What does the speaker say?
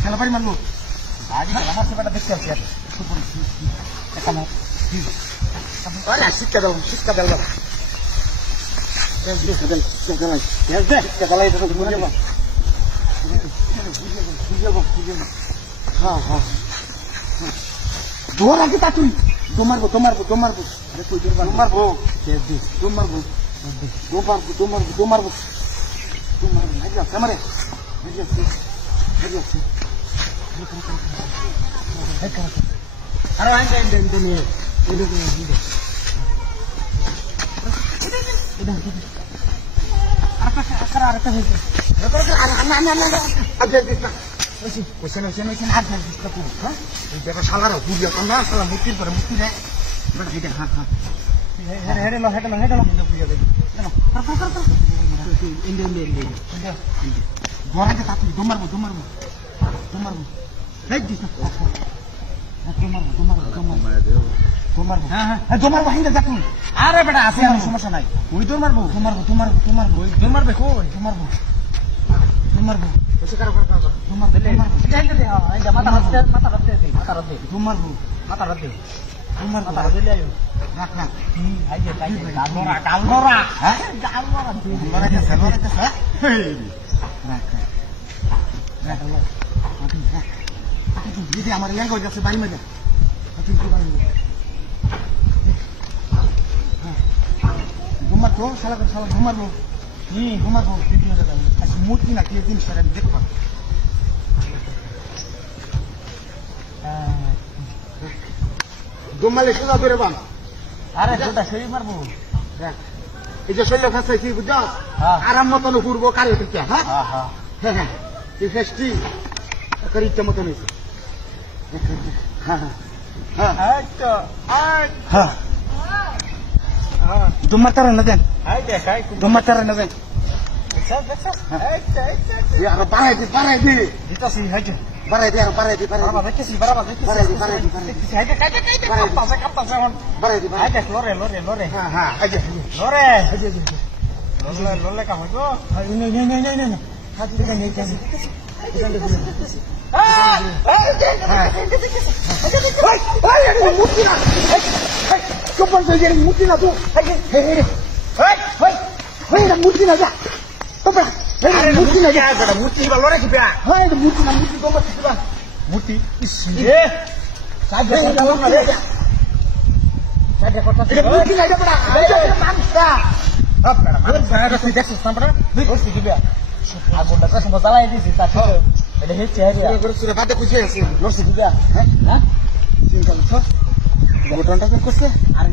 খেলা পারি মারলো আজ আমার সেবাটা দেখতে আসছি শিক্ষা দাও শিক্ষা দাও বাবা দোয়ার আগে তা তুই তোমারবো তোমারবো তোমারবো তোমারবো তোমারবো তোমারবো তোমারবো তোমারবো আমারে সালারা বুঝিয়া না সালা মুক্তির পরে মুক্তি দেয় হ্যাঁ হ্যাঁ হেঁটে লো হেঁটে লো হেঁটে লো বুঝিয়া দেবে ঘরে তাড়াতাড়ি দমারবো দমারবো দমারবো দমারবো হিন্দা দেখ আরে বেটা আছে সমস্যা নাই ওই দৌড় মারবো দমারবো দমারবো দমারবো দৌড় মারবে কই দমারবো দমারবো আমার লেঙ্গা যাচ্ছে বাড়ি মেজা ঘুমার তো সালা সালা ঘুমারবো ঘুমারবো আচ্ছা মূর্তি না কি জিনিস আমি দেখবো দমালে সোজা ধরে বান আরে দুটা শরীর মারবো এই যে শরীর ফাঁসাইছি বুঝছ আরাম মতন ঘুরবো কারে থেকে হ্যাঁ হ্যাঁ হ্যাঁ এই ফেস্টি করি ইচ্ছা মতন হয়েছে হ্যাঁ হ্যাঁ দমার তারা না দেন দমার তারা না দেন বাড়াই দি বাড়াই দি দিতাছি হাইতে বাড়াই দি আর বাড়াই দি বাড়াই দেখতেছি বাড়াই দি বাড়াই দি বাড়াই দি দেখতেছি হাইতে কাটে কাটে কাটতাছে এখন বাড়াই দি হাইতে লরে লরে লরে হ্যাঁ হ্যাঁ হাইতে লরে হাইতে লরে লরে কাম হইতো নাই নাই নাই নাই নাই হাত দিকে নেই কাছে মূর্তি না তো মূর্তি না যা মূর্তি না মূর্তি লড়ে কি হ্যাঁ মূর্তি না মূর্তি মূর্তি আগুনটা সময় জ্বালাই দিয়েছি তার এটা হচ্ছে বাদে খুঁজে আছে লড়ছি দিবা হ্যাঁ চিন্তা করছো করছে আর